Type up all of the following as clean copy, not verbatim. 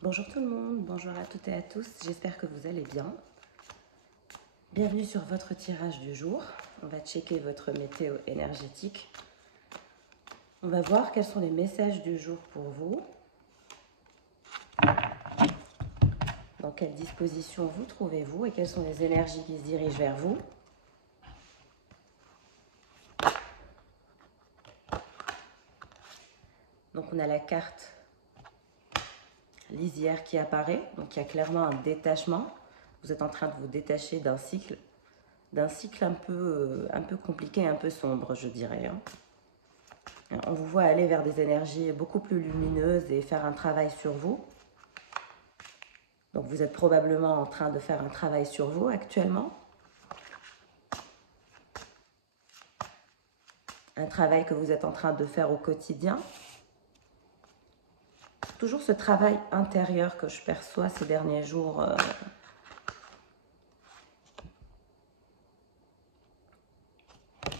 Bonjour tout le monde, bonjour à toutes et à tous, j'espère que vous allez bien. Bienvenue sur votre tirage du jour. On va checker votre météo énergétique. On va voir quels sont les messages du jour pour vous. Dans quelle disposition vous trouvez-vous et quelles sont les énergies qui se dirigent vers vous. Donc on a la carte lisière qui apparaît, donc il y a clairement un détachement. Vous êtes en train de vous détacher d'un cycle un peu compliqué, un peu sombre, je dirais. On vous voit aller vers des énergies beaucoup plus lumineuses et faire un travail sur vous. Donc vous êtes probablement en train de faire un travail sur vous actuellement. Un travail que vous êtes en train de faire au quotidien. Toujours ce travail intérieur que je perçois ces derniers jours.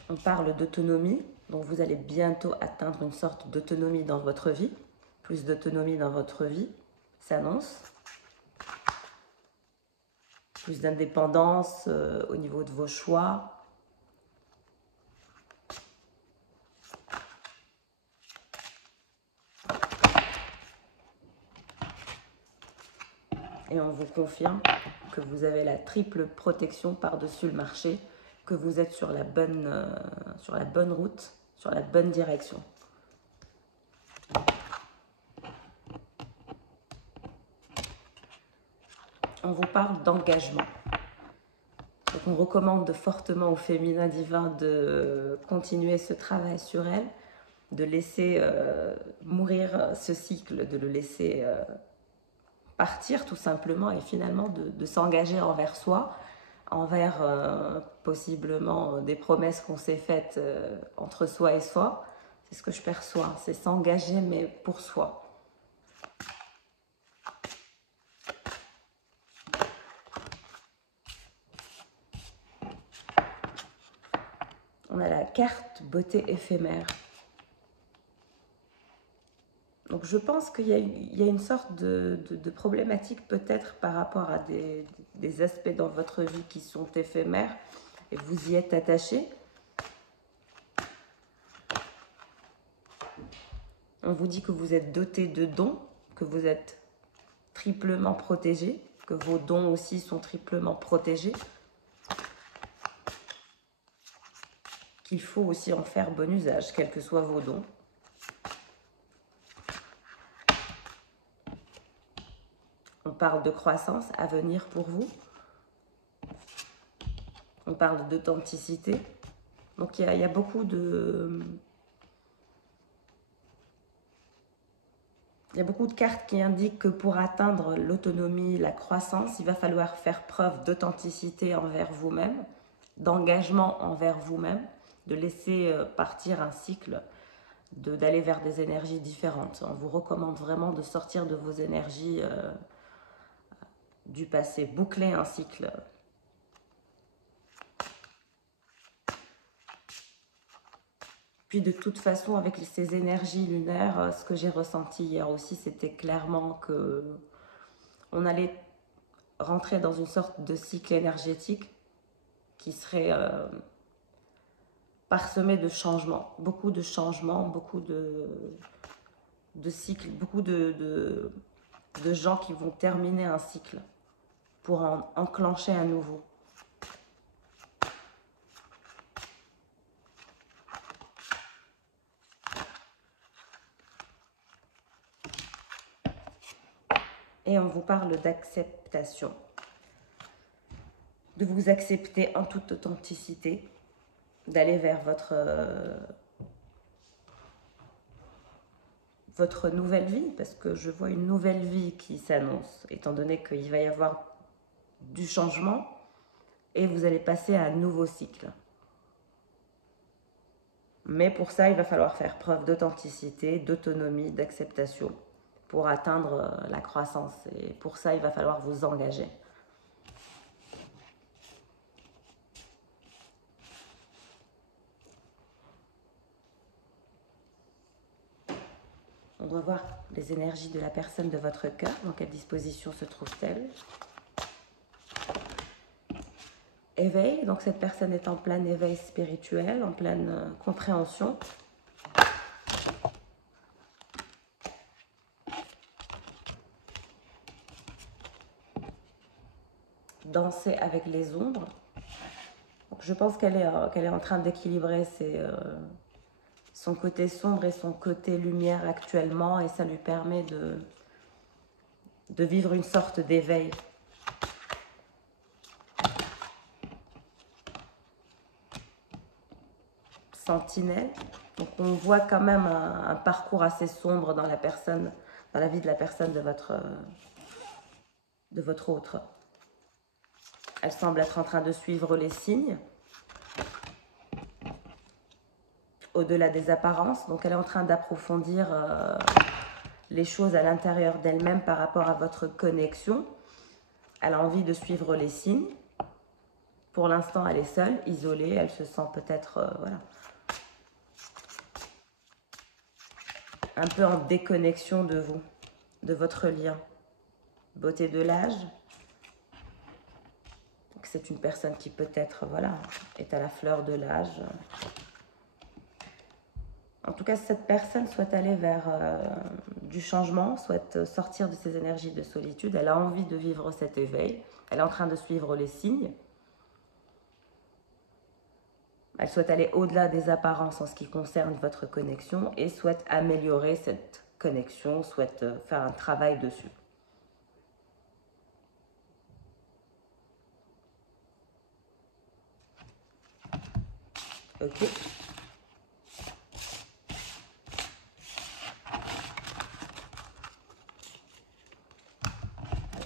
On parle d'autonomie, donc vous allez bientôt atteindre une sorte d'autonomie dans votre vie. Plus d'autonomie dans votre vie s'annonce. Plus d'indépendance au niveau de vos choix. Et on vous confirme que vous avez la triple protection par-dessus le marché, que vous êtes sur la bonne route, sur la bonne direction. On vous parle d'engagement. Donc on recommande fortement au féminin divin de continuer ce travail sur elle, de laisser mourir ce cycle, de le laisser partir tout simplement et finalement de s'engager envers soi, envers possiblement des promesses qu'on s'est faites entre soi et soi. C'est ce que je perçois, c'est s'engager mais pour soi. On a la carte beauté éphémère. Donc je pense qu'il y a une sorte de problématique peut-être par rapport à des aspects dans votre vie qui sont éphémères et vous y êtes attaché. On vous dit que vous êtes doté de dons, que vous êtes triplement protégé, que vos dons aussi sont triplement protégés, qu'il faut aussi en faire bon usage, quels que soient vos dons. On parle de croissance à venir pour vous. On parle d'authenticité. Donc il y a beaucoup de... Il y a beaucoup de cartes qui indiquent que pour atteindre l'autonomie, la croissance, il va falloir faire preuve d'authenticité envers vous-même, d'engagement envers vous-même, de laisser partir un cycle, d'aller vers des énergies différentes. On vous recommande vraiment de sortir de vos énergies du passé, boucler un cycle. Puis de toute façon, avec ces énergies lunaires, ce que j'ai ressenti hier aussi, c'était clairement que on allait rentrer dans une sorte de cycle énergétique qui serait parsemé de changements, beaucoup de changements, beaucoup de cycles, beaucoup de gens qui vont terminer un cycle pour en enclencher un nouveau. Et on vous parle d'acceptation. De vous accepter en toute authenticité, d'aller vers votre nouvelle vie, parce que je vois une nouvelle vie qui s'annonce, étant donné qu'il va y avoir du changement et vous allez passer à un nouveau cycle. Mais pour ça, il va falloir faire preuve d'authenticité, d'autonomie, d'acceptation pour atteindre la croissance. Et pour ça, il va falloir vous engager. On doit voir les énergies de la personne de votre cœur. Dans quelle disposition se trouve-t-elle? Éveil, donc cette personne est en plein éveil spirituel, en pleine compréhension. Danser avec les ombres. Donc je pense qu'elle est en train d'équilibrer son côté sombre et son côté lumière actuellement, et ça lui permet de vivre une sorte d'éveil. Sentinelle. Donc on voit quand même un parcours assez sombre dans la personne, dans la vie de la personne de votre autre. Elle semble être en train de suivre les signes au-delà des apparences. Donc elle est en train d'approfondir les choses à l'intérieur d'elle-même par rapport à votre connexion. Elle a envie de suivre les signes. Pour l'instant, elle est seule, isolée. Elle se sent peut-être voilà, un peu en déconnexion de vous, de votre lien. Beauté de l'âge. C'est une personne qui peut-être voilà, est à la fleur de l'âge. En tout cas, cette personne souhaite aller vers du changement, souhaite sortir de ses énergies de solitude. Elle a envie de vivre cet éveil. Elle est en train de suivre les signes. Elle souhaite aller au-delà des apparences en ce qui concerne votre connexion et souhaite améliorer cette connexion, souhaite faire un travail dessus. Ok.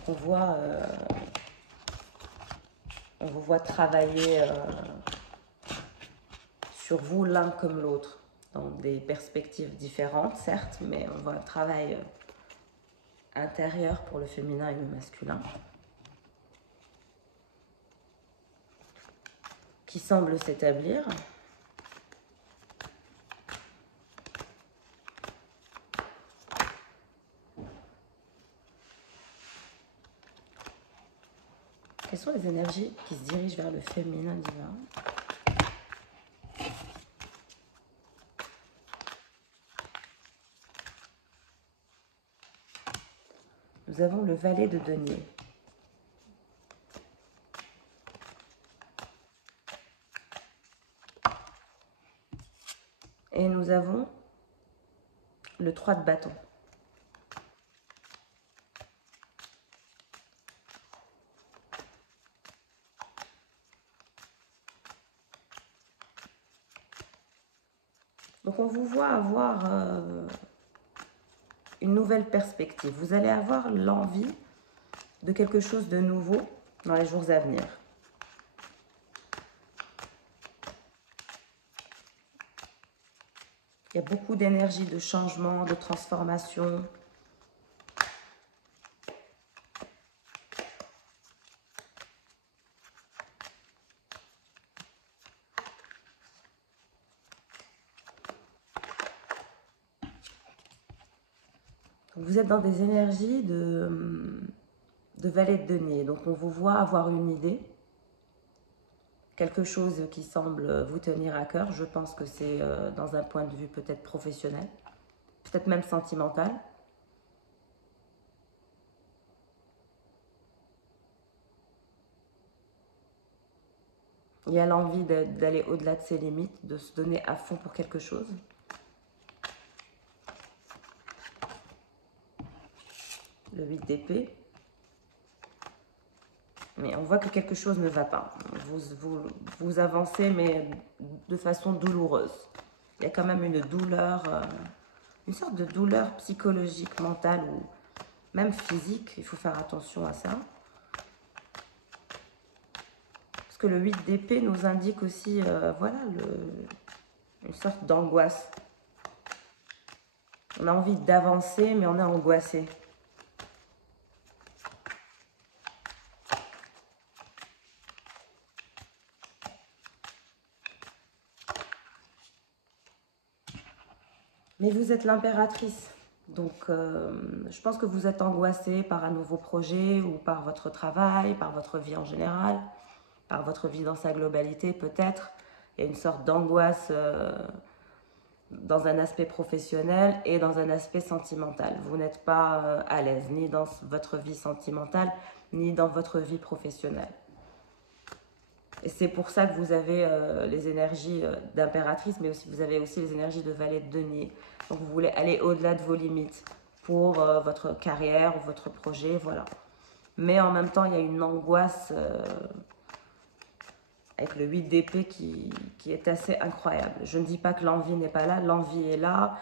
On vous voit travailler sur vous l'un comme l'autre, dans des perspectives différentes, certes, mais on voit un travail intérieur pour le féminin et le masculin qui semble s'établir. Quelles sont les énergies qui se dirigent vers le féminin divin? Nous avons le valet de denier. Et nous avons le 3 de bâton. Donc on vous voit avoir une nouvelle perspective. Vous allez avoir l'envie de quelque chose de nouveau dans les jours à venir. Il y a beaucoup d'énergie de changement, de transformation. Vous êtes dans des énergies de valet de denier. Donc on vous voit avoir une idée, quelque chose qui semble vous tenir à cœur. Je pense que c'est dans un point de vue peut-être professionnel, peut-être même sentimental. Il y a l'envie d'aller au-delà de ses limites, de se donner à fond pour quelque chose. Le 8 d'épée. Mais on voit que quelque chose ne va pas. Vous avancez, mais de façon douloureuse. Il y a quand même une douleur, une sorte de douleur psychologique, mentale ou même physique. Il faut faire attention à ça. Parce que le 8 d'épée nous indique aussi, voilà, une sorte d'angoisse. On a envie d'avancer, mais on est angoissé. Mais vous êtes l'impératrice. Donc, je pense que vous êtes angoissé par un nouveau projet ou par votre travail, par votre vie en général, par votre vie dans sa globalité peut-être. Il y a une sorte d'angoisse dans un aspect professionnel et dans un aspect sentimental. Vous n'êtes pas à l'aise ni dans votre vie sentimentale, ni dans votre vie professionnelle. Et c'est pour ça que vous avez les énergies d'impératrice, mais aussi, vous avez aussi les énergies de valet de denier. Donc vous voulez aller au-delà de vos limites pour votre carrière ou votre projet, voilà. Mais en même temps, il y a une angoisse avec le 8 d'épée qui est assez incroyable. Je ne dis pas que l'envie n'est pas là, l'envie est là,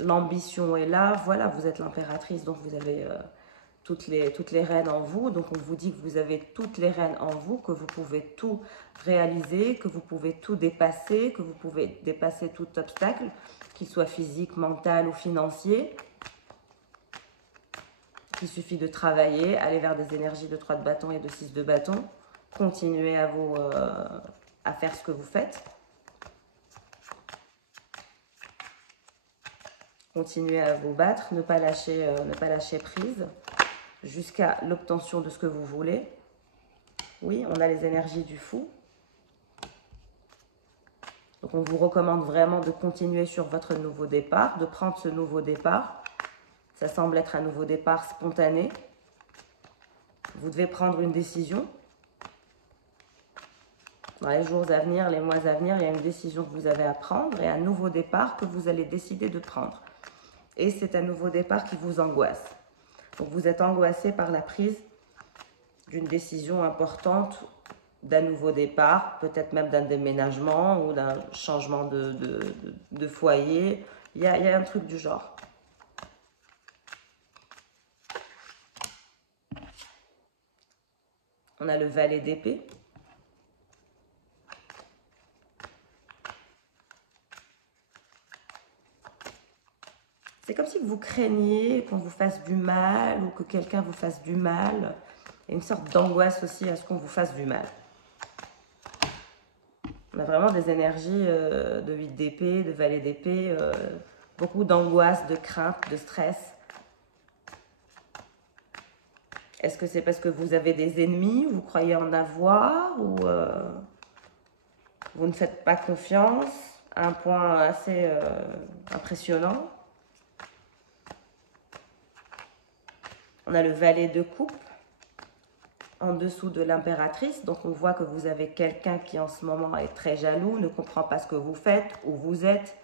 l'ambition est là, voilà, vous êtes l'impératrice, donc vous avez toutes les rênes en vous, donc on vous dit que vous avez toutes les rênes en vous, que vous pouvez tout réaliser, que vous pouvez tout dépasser, que vous pouvez dépasser tout obstacle, qu'il soit physique, mental ou financier. Il suffit de travailler, aller vers des énergies de 3 de bâton et de 6 de bâton, continuer à faire ce que vous faites. Continuez à vous battre, ne pas lâcher prise jusqu'à l'obtention de ce que vous voulez. Oui, on a les énergies du fou. Donc on vous recommande vraiment de continuer sur votre nouveau départ, de prendre ce nouveau départ. Ça semble être un nouveau départ spontané. Vous devez prendre une décision. Dans les jours à venir, les mois à venir, il y a une décision que vous avez à prendre et un nouveau départ que vous allez décider de prendre. Et c'est un nouveau départ qui vous angoisse. Donc vous êtes angoissé par la prise d'une décision importante, d'un nouveau départ, peut-être même d'un déménagement ou d'un changement de foyer. Il y a un truc du genre. On a le valet d'épée. C'est comme si vous craigniez qu'on vous fasse du mal ou que quelqu'un vous fasse du mal. Il y a une sorte d'angoisse aussi à ce qu'on vous fasse du mal. On a vraiment des énergies de 8 d'épée, de valet d'épée, beaucoup d'angoisse, de crainte, de stress. Est-ce que c'est parce que vous avez des ennemis, vous croyez en avoir, ou vous ne faites pas confiance à un point assez impressionnant? On a le valet de coupe en dessous de l'impératrice. Donc on voit que vous avez quelqu'un qui en ce moment est très jaloux, ne comprend pas ce que vous faites, où vous êtes,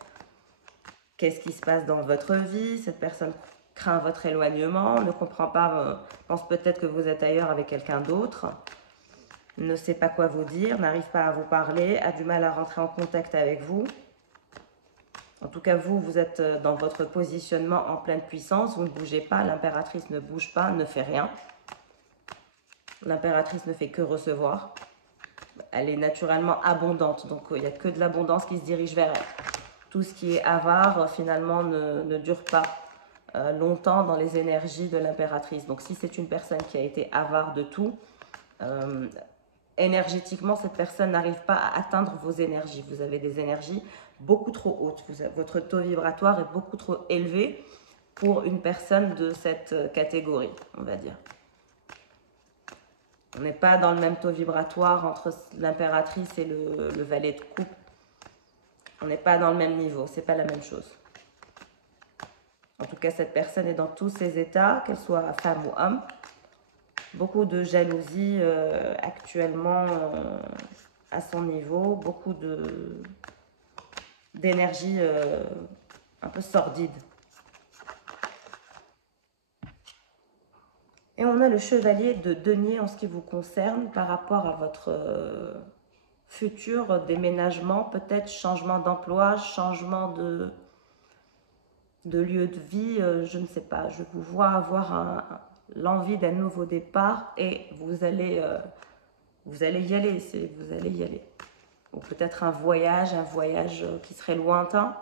qu'est-ce qui se passe dans votre vie. Cette personne craint votre éloignement, ne comprend pas, pense peut-être que vous êtes ailleurs avec quelqu'un d'autre, ne sait pas quoi vous dire, n'arrive pas à vous parler, a du mal à rentrer en contact avec vous. En tout cas, vous êtes dans votre positionnement en pleine puissance, vous ne bougez pas, l'impératrice ne bouge pas, ne fait rien. L'impératrice ne fait que recevoir. Elle est naturellement abondante, donc il n'y a que de l'abondance qui se dirige vers elle. Tout ce qui est avare, finalement, ne dure pas longtemps dans les énergies de l'impératrice. Donc si c'est une personne qui a été avare de tout, énergétiquement, cette personne n'arrive pas à atteindre vos énergies. Vous avez des énergies beaucoup trop hautes. Votre taux vibratoire est beaucoup trop élevé pour une personne de cette catégorie, on va dire. On n'est pas dans le même taux vibratoire entre l'impératrice et le valet de coupe. On n'est pas dans le même niveau, c'est pas la même chose. En tout cas, cette personne est dans tous ses états, qu'elle soit femme ou homme. Beaucoup de jalousie actuellement à son niveau, beaucoup d'énergie un peu sordide. Et on a le chevalier de denier en ce qui vous concerne par rapport à votre futur déménagement, peut-être changement d'emploi, changement de lieu de vie, je ne sais pas. Je vous vois avoir l'envie d'un nouveau départ et vous allez y aller, vous allez y aller. Ou peut-être un voyage qui serait lointain.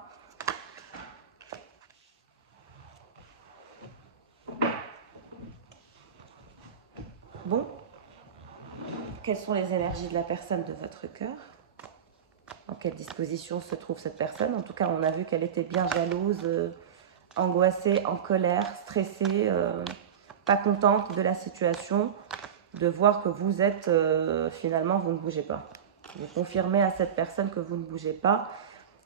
Bon, quelles sont les énergies de la personne de votre cœur? dans quelle disposition se trouve cette personne. En tout cas, on a vu qu'elle était bien jalouse, angoissée, en colère, stressée, pas contente de la situation, de voir que vous êtes, finalement, vous ne bougez pas. Vous confirmez à cette personne que vous ne bougez pas.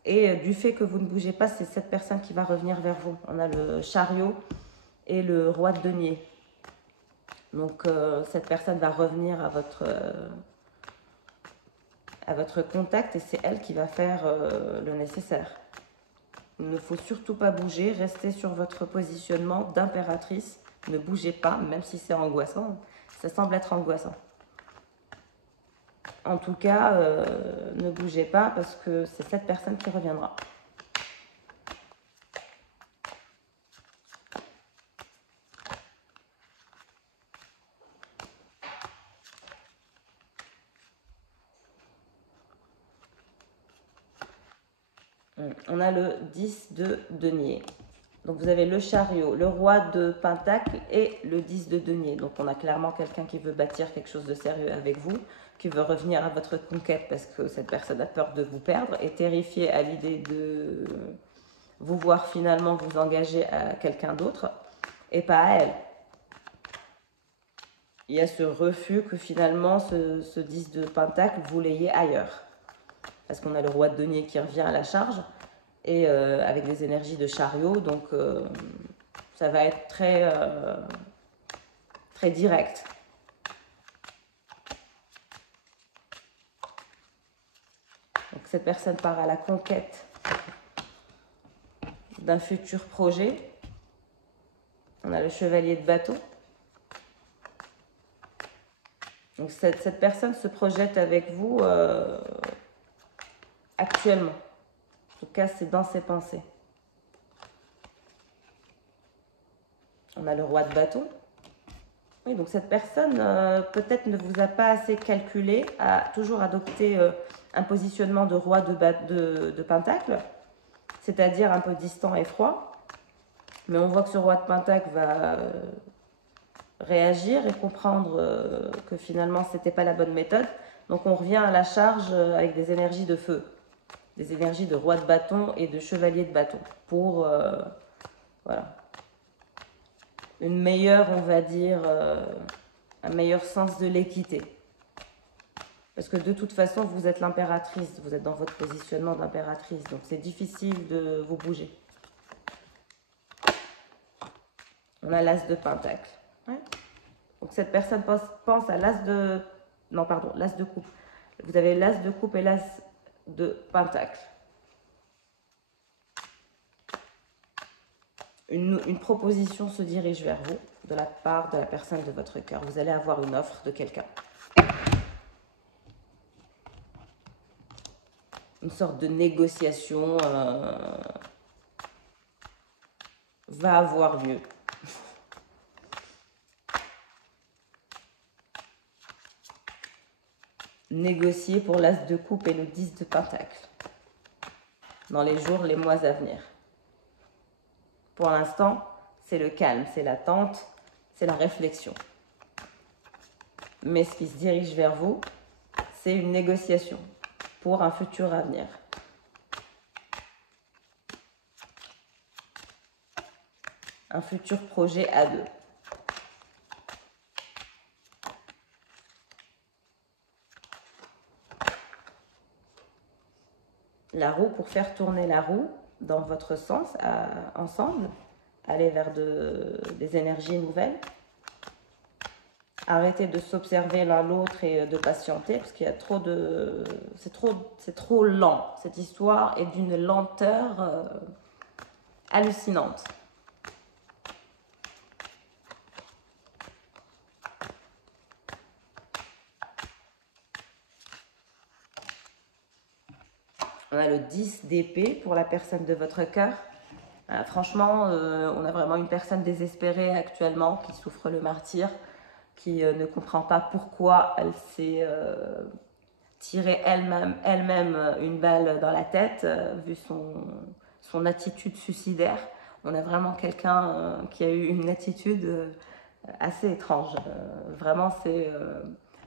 Et du fait que vous ne bougez pas, c'est cette personne qui va revenir vers vous. On a le chariot et le roi de denier. Donc, cette personne va revenir à votre contact et c'est elle qui va faire le nécessaire. Il ne faut surtout pas bouger, restez sur votre positionnement d'impératrice. Ne bougez pas, même si c'est angoissant. Ça semble être angoissant. En tout cas, ne bougez pas parce que c'est cette personne qui reviendra. On a le 10 de denier. Donc vous avez le chariot, le roi de pentacle et le 10 de denier. Donc on a clairement quelqu'un qui veut bâtir quelque chose de sérieux avec vous, qui veut revenir à votre conquête parce que cette personne a peur de vous perdre, est terrifiée à l'idée de vous voir finalement vous engager à quelqu'un d'autre et pas à elle. Il y a ce refus que finalement ce 10 de pentacle, vous l'ayez ailleurs. Parce qu'on a le roi de denier qui revient à la charge et avec des énergies de chariot, donc ça va être très, très direct. Donc cette personne part à la conquête d'un futur projet. On a le chevalier de bâton. Donc cette personne se projette avec vous actuellement. En tout cas, c'est dans ses pensées. On a le roi de bâton. Oui, donc cette personne peut-être ne vous a pas assez calculé, a toujours adopté un positionnement de roi de pentacle, c'est-à-dire un peu distant et froid. Mais on voit que ce roi de pentacle va réagir et comprendre que finalement, ce n'était pas la bonne méthode. Donc on revient à la charge avec des énergies de feu, des énergies de roi de bâton et de chevalier de bâton pour voilà, une meilleure, on va dire, un meilleur sens de l'équité. Parce que de toute façon, vous êtes l'impératrice, vous êtes dans votre positionnement d'impératrice, donc c'est difficile de vous bouger. On a l'as de pentacle. Ouais. Donc cette personne pense à l'as de... Non, pardon, l'as de coupe. Vous avez l'as de coupe et l'as de pentacle. Une proposition se dirige vers vous de la part de la personne de votre cœur. Vous allez avoir une offre de quelqu'un. Une sorte de négociation va avoir lieu. Négocier pour l'as de coupe et le 10 de pentacle dans les jours, les mois à venir. Pour l'instant, c'est le calme, c'est l'attente, c'est la réflexion. Mais ce qui se dirige vers vous, c'est une négociation pour un futur avenir. Un futur projet à deux. La roue, pour faire tourner la roue dans votre sens, ensemble, aller vers des énergies nouvelles. Arrêtez de s'observer l'un l'autre et de patienter, parce qu'il y a trop de... C'est trop lent. Cette histoire est d'une lenteur hallucinante. On a le 10 d'épée pour la personne de votre cœur. Franchement, on a vraiment une personne désespérée actuellement qui souffre le martyre, qui ne comprend pas pourquoi elle s'est tirée elle-même une balle dans la tête, vu son attitude suicidaire. On a vraiment quelqu'un qui a eu une attitude assez étrange. Vraiment, c'est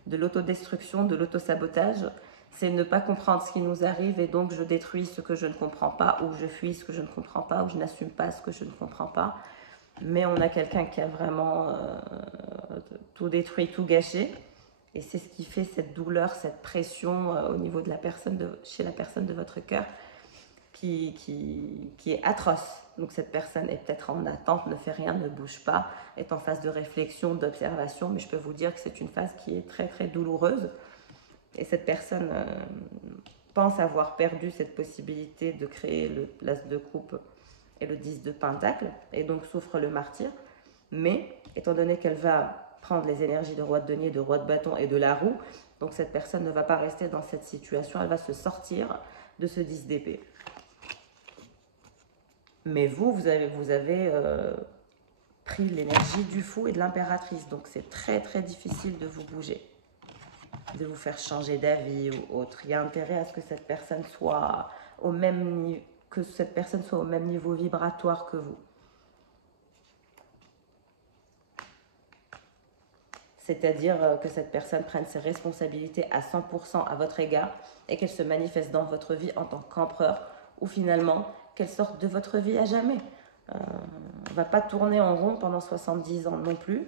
de l'autodestruction, de l'autosabotage. C'est ne pas comprendre ce qui nous arrive et donc je détruis ce que je ne comprends pas, ou je fuis ce que je ne comprends pas, ou je n'assume pas ce que je ne comprends pas. Mais on a quelqu'un qui a vraiment tout détruit, tout gâché. Et c'est ce qui fait cette douleur, cette pression au niveau de la personne, chez la personne de votre cœur qui est atroce. Donc cette personne est peut-être en attente, ne fait rien, ne bouge pas, est en phase de réflexion, d'observation. Mais je peux vous dire que c'est une phase qui est très très douloureuse. Et cette personne pense avoir perdu cette possibilité de créer l'as de coupe et le 10 de pentacle, et donc souffre le martyre. Mais étant donné qu'elle va prendre les énergies de roi de denier, de roi de bâton et de la roue, donc cette personne ne va pas rester dans cette situation, elle va se sortir de ce 10 d'épée. Mais vous avez pris l'énergie du fou et de l'impératrice, donc c'est très très difficile de vous bouger, de vous faire changer d'avis ou autre. Il y a intérêt à ce que cette personne soit au même niveau vibratoire que vous. C'est-à-dire que cette personne prenne ses responsabilités à 100% à votre égard et qu'elle se manifeste dans votre vie en tant qu'empereur, ou finalement qu'elle sorte de votre vie à jamais. On ne va pas tourner en rond pendant 70 ans non plus.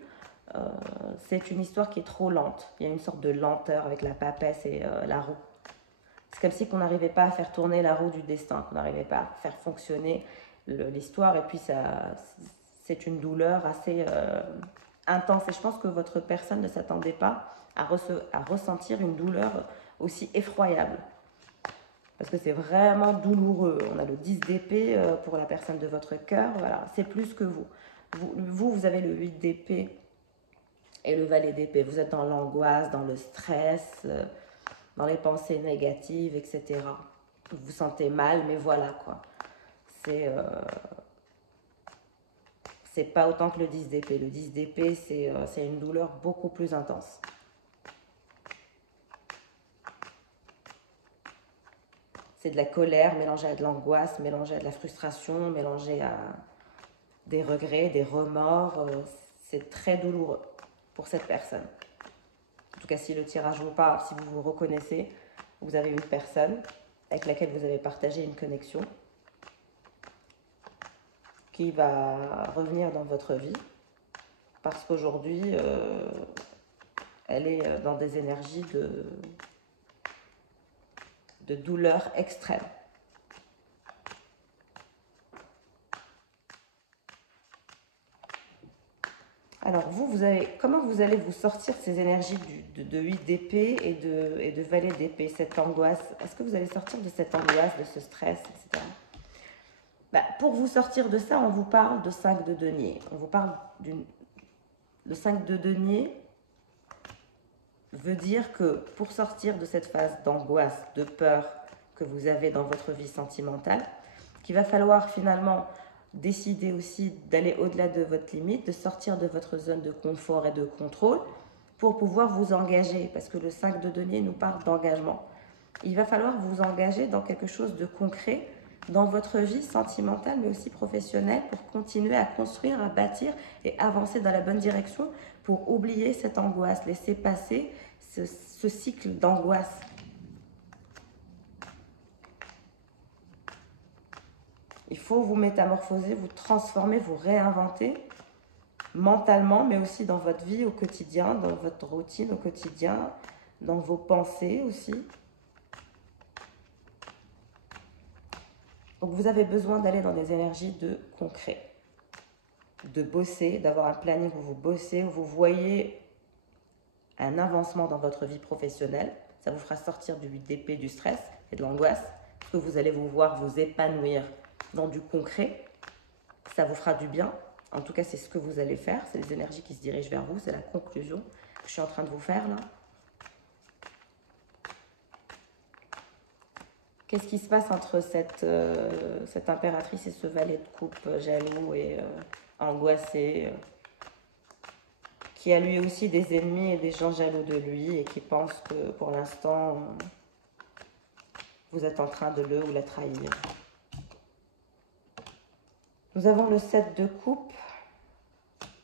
C'est une histoire qui est trop lente. Il y a une sorte de lenteur avec la papesse et la roue. C'est comme si on n'arrivait pas à faire tourner la roue du destin, qu'on n'arrivait pas à faire fonctionner l'histoire. Et puis c'est une douleur assez intense. Et je pense que votre personne ne s'attendait pas à ressentir une douleur aussi effroyable. Parce que c'est vraiment douloureux. On a le 10 d'épée pour la personne de votre cœur. Voilà, c'est plus que vous. Vous avez le 8 d'épée et le valet d'épée. Vous êtes dans l'angoisse, dans le stress, dans les pensées négatives, etc. Vous vous sentez mal, mais voilà quoi. C'est pas autant que le 10 d'épée. Le 10 d'épée, c'est une douleur beaucoup plus intense. C'est de la colère mélangée à de l'angoisse, mélangée à de la frustration, mélangée à des regrets, des remords. C'est très douloureux pour cette personne. En tout cas, si le tirage vous parle, si vous vous reconnaissez, vous avez une personne avec laquelle vous avez partagé une connexion qui va revenir dans votre vie parce qu'aujourd'hui, elle est dans des énergies de douleur extrême. Alors comment vous allez vous sortir de ces énergies de 8 d'épée et de valet d'épée, cette angoisse? Est-ce que vous allez sortir de cette angoisse, de ce stress, etc. Pour vous sortir de ça, on vous parle de 5 de denier. On vous parle le 5 de denier veut dire que pour sortir de cette phase d'angoisse, de peur que vous avez dans votre vie sentimentale, qu'il va falloir finalement décider aussi d'aller au-delà de votre limite, de sortir de votre zone de confort et de contrôle pour pouvoir vous engager, parce que le 5 de denier nous parle d'engagement. Il va falloir vous engager dans quelque chose de concret dans votre vie sentimentale, mais aussi professionnelle, pour continuer à construire, à bâtir et avancer dans la bonne direction, pour oublier cette angoisse, laisser passer ce cycle d'angoisse. Il faut vous métamorphoser, vous transformer, vous réinventer mentalement, mais aussi dans votre vie au quotidien, dans votre routine au quotidien, dans vos pensées aussi. Donc vous avez besoin d'aller dans des énergies de concret, de bosser, d'avoir un planning où vous bossez, où vous voyez un avancement dans votre vie professionnelle. Ça vous fera sortir du 8 d'épée, du stress et de l'angoisse, parce que vous allez vous voir vous épanouir dans du concret. Ça vous fera du bien. En tout cas, c'est ce que vous allez faire. C'est les énergies qui se dirigent vers vous. C'est la conclusion que je suis en train de vous faire là. Qu'est-ce qui se passe entre cette impératrice et ce valet de coupe jaloux et angoissé, qui a lui aussi des ennemis et des gens jaloux de lui et qui pense que pour l'instant, vous êtes en train de le ou la trahir. Nous avons le 7 de coupe.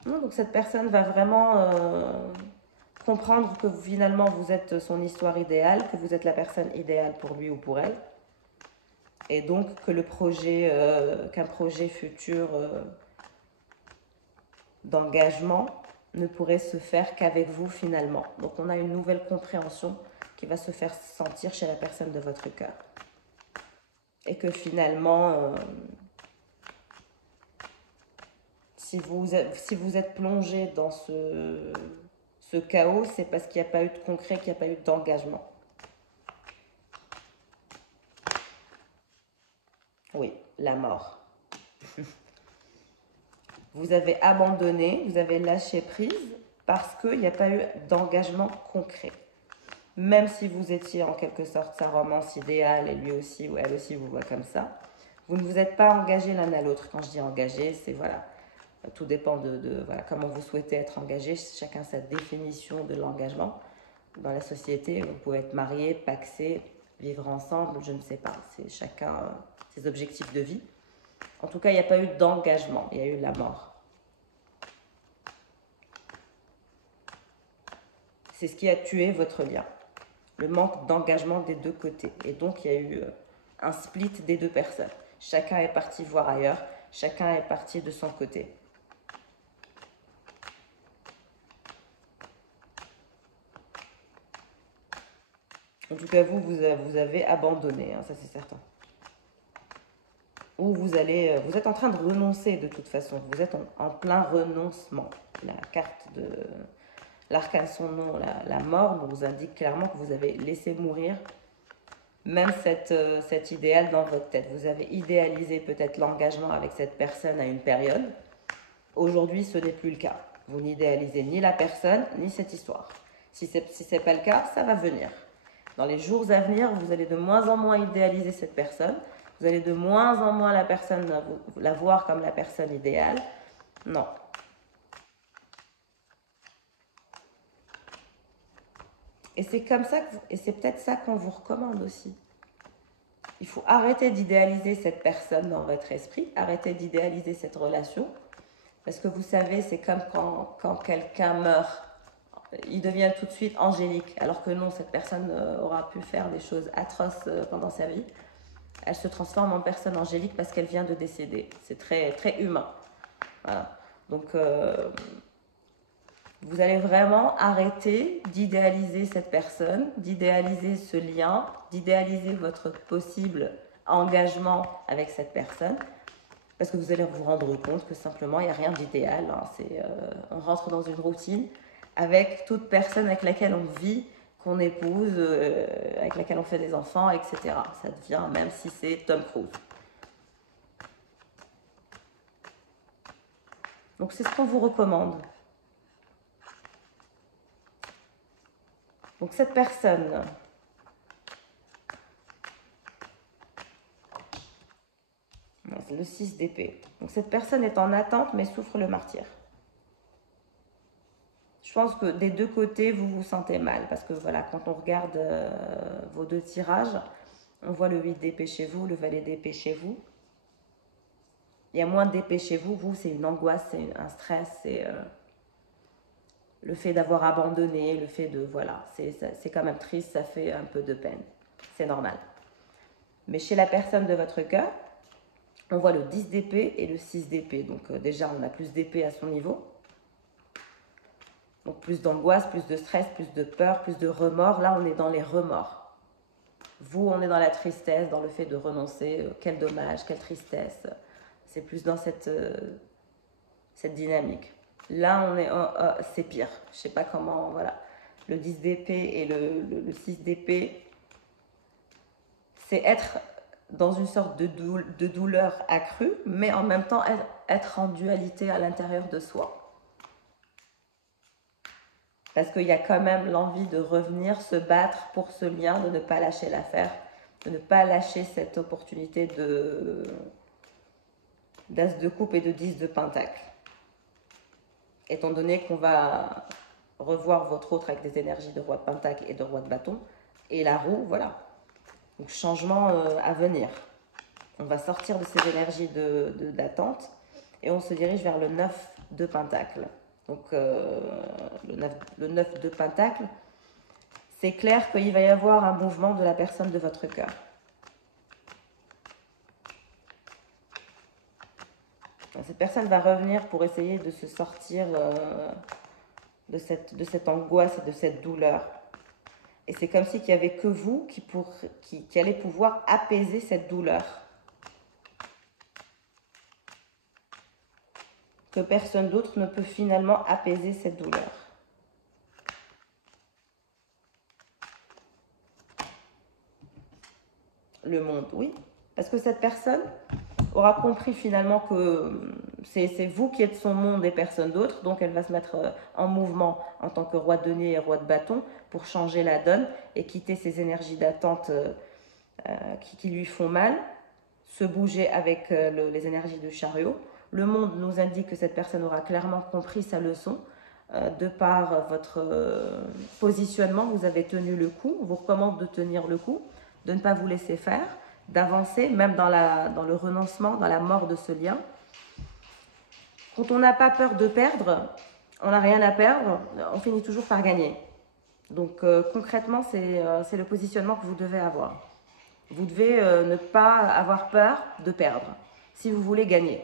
Donc cette personne va vraiment comprendre que finalement vous êtes son histoire idéale, que vous êtes la personne idéale pour lui ou pour elle. Et donc que le projet, qu'un projet futur d'engagement ne pourrait se faire qu'avec vous finalement. Donc on a une nouvelle compréhension qui va se faire sentir chez la personne de votre cœur. Et que finalement, si vous êtes plongé dans ce chaos, c'est parce qu'il n'y a pas eu de concret, qu'il n'y a pas eu d'engagement. Oui, la mort. Vous avez abandonné, vous avez lâché prise parce qu'il n'y a pas eu d'engagement concret. Même si vous étiez en quelque sorte sa romance idéale et lui aussi ou elle aussi vous voit comme ça, vous ne vous êtes pas engagé l'un à l'autre. Quand je dis engagé, c'est voilà, tout dépend de voilà, comment vous souhaitez être engagé. Chacun sa définition de l'engagement. Dans la société, vous pouvez être marié, pacsé, vivre ensemble, je ne sais pas. C'est chacun ses objectifs de vie. En tout cas, il n'y a pas eu d'engagement, il y a eu la mort. C'est ce qui a tué votre lien. Le manque d'engagement des deux côtés. Et donc, il y a eu un split des deux personnes. Chacun est parti voir ailleurs. Chacun est parti de son côté. En tout cas, vous avez abandonné, hein, ça c'est certain. Ou vous êtes en train de renoncer de toute façon. Vous êtes en plein renoncement. La carte de l'arcane son nom, la mort, vous indique clairement que vous avez laissé mourir même cet idéal dans votre tête. Vous avez idéalisé peut-être l'engagement avec cette personne à une période. Aujourd'hui, ce n'est plus le cas. Vous n'idéalisez ni la personne, ni cette histoire. Si ce n'est pas le cas, ça va venir. Dans les jours à venir, vous allez de moins en moins idéaliser cette personne. Vous allez de moins en moins la voir comme la personne idéale. Non. Et c'est comme ça, et c'est peut-être ça qu'on vous recommande aussi. Il faut arrêter d'idéaliser cette personne dans votre esprit, arrêter d'idéaliser cette relation. Parce que vous savez, c'est comme quand quelqu'un meurt, il devient tout de suite angélique. Alors que non, cette personne aura pu faire des choses atroces pendant sa vie. Elle se transforme en personne angélique parce qu'elle vient de décéder. C'est très, très humain. Voilà. Donc, vous allez vraiment arrêter d'idéaliser cette personne, d'idéaliser ce lien, d'idéaliser votre possible engagement avec cette personne. Parce que vous allez vous rendre compte que simplement, il n'y a rien d'idéal. Hein. On rentre dans une routine avec toute personne avec laquelle on vit, qu'on épouse, avec laquelle on fait des enfants, etc. Ça devient, même si c'est Tom Cruise. Donc, c'est ce qu'on vous recommande. Donc, cette personne... le 6 d'épée. Donc, cette personne est en attente, mais souffre le martyre. Je pense que des deux côtés, vous vous sentez mal. Parce que voilà, quand on regarde vos deux tirages, on voit le 8 d'épée chez vous, le valet d'épée chez vous. Il y a moins d'épée chez vous. Vous, c'est une angoisse, c'est un stress, c'est le fait d'avoir abandonné, le fait de... Voilà, c'est quand même triste, ça fait un peu de peine. C'est normal. Mais chez la personne de votre cœur, on voit le 10 d'épée et le 6 d'épée. Donc déjà, on a plus d'épée à son niveau. Donc plus d'angoisse, plus de stress, plus de peur, plus de remords. Là, on est dans les remords. Vous, on est dans la tristesse, dans le fait de renoncer. Quel dommage, quelle tristesse. C'est plus dans cette dynamique. Là, on est... c'est pire. Je ne sais pas comment... Voilà. Le 10 d'épée et le 6 d'épée, c'est être... dans une sorte de douleur accrue, mais en même temps être en dualité à l'intérieur de soi. Parce qu'il y a quand même l'envie de revenir se battre pour ce lien, de ne pas lâcher l'affaire, de ne pas lâcher cette opportunité d'as de coupe et de 10 de pentacle. Étant donné qu'on va revoir votre autre avec des énergies de roi de pentacle et de roi de bâton, et la roue, voilà. Donc, changement à venir. On va sortir de ces énergies d'attente et on se dirige vers le 9 de pentacle. Donc le 9 de Pentacle, c'est clair qu'il va y avoir un mouvement de la personne de votre cœur. Cette personne va revenir pour essayer de se sortir de cette angoisse et de cette douleur. Et c'est comme si il n'y avait que vous qui allez pouvoir apaiser cette douleur. Que personne d'autre ne peut finalement apaiser cette douleur. Le monde, oui. Parce que cette personne aura compris finalement que c'est vous qui êtes son monde et personne d'autre. Donc elle va se mettre en mouvement en tant que roi de denier et roi de bâton pour changer la donne et quitter ces énergies d'attente qui lui font mal. Se bouger avec les énergies de chariot. Le monde nous indique que cette personne aura clairement compris sa leçon. De par votre positionnement, vous avez tenu le coup. On vous recommande de tenir le coup, de ne pas vous laisser faire, d'avancer, même dans le renoncement, dans la mort de ce lien. Quand on n'a pas peur de perdre, on n'a rien à perdre, on finit toujours par gagner. Donc concrètement, c'est le positionnement que vous devez avoir. Vous devez ne pas avoir peur de perdre, si vous voulez gagner.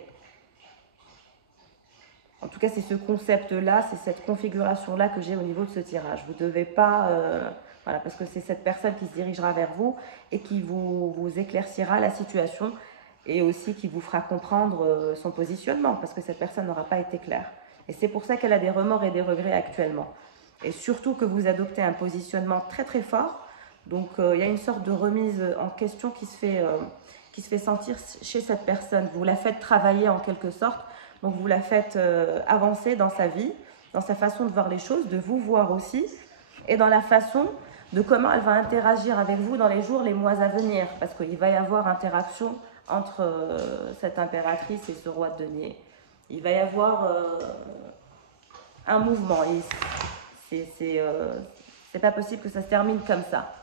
En tout cas, c'est ce concept-là, c'est cette configuration-là que j'ai au niveau de ce tirage. Vous ne devez pas... voilà, parce que c'est cette personne qui se dirigera vers vous et qui vous éclaircira la situation et aussi qui vous fera comprendre son positionnement, parce que cette personne n'aura pas été claire. Et c'est pour ça qu'elle a des remords et des regrets actuellement. Et surtout que vous adoptez un positionnement très très fort. Donc, il y a une sorte de remise en question qui se fait sentir chez cette personne. Vous la faites travailler en quelque sorte. Donc, vous la faites avancer dans sa vie, dans sa façon de voir les choses, de vous voir aussi, et dans la façon de comment elle va interagir avec vous dans les jours, les mois à venir. Parce qu'il va y avoir interaction entre cette impératrice et ce roi de denier. Il va y avoir un mouvement. C'est pas possible que ça se termine comme ça.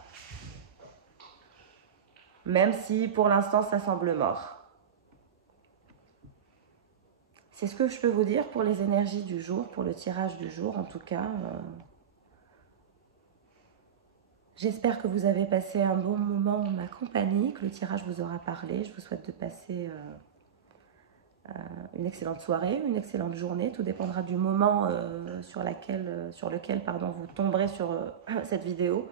Même si pour l'instant ça semble mort. C'est ce que je peux vous dire pour les énergies du jour, pour le tirage du jour en tout cas. J'espère que vous avez passé un bon moment en ma compagnie, que le tirage vous aura parlé. Je vous souhaite de passer une excellente soirée, une excellente journée. Tout dépendra du moment sur lequel vous tomberez sur cette vidéo.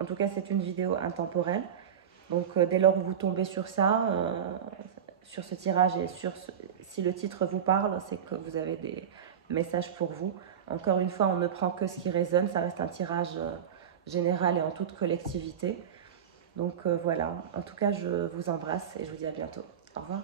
En tout cas, c'est une vidéo intemporelle. Donc, dès lors où vous tombez sur ça, sur ce tirage et si le titre vous parle, c'est que vous avez des messages pour vous. Encore une fois, on ne prend que ce qui résonne. Ça reste un tirage général et en toute collectivité. Donc, voilà. En tout cas, je vous embrasse et je vous dis à bientôt. Au revoir.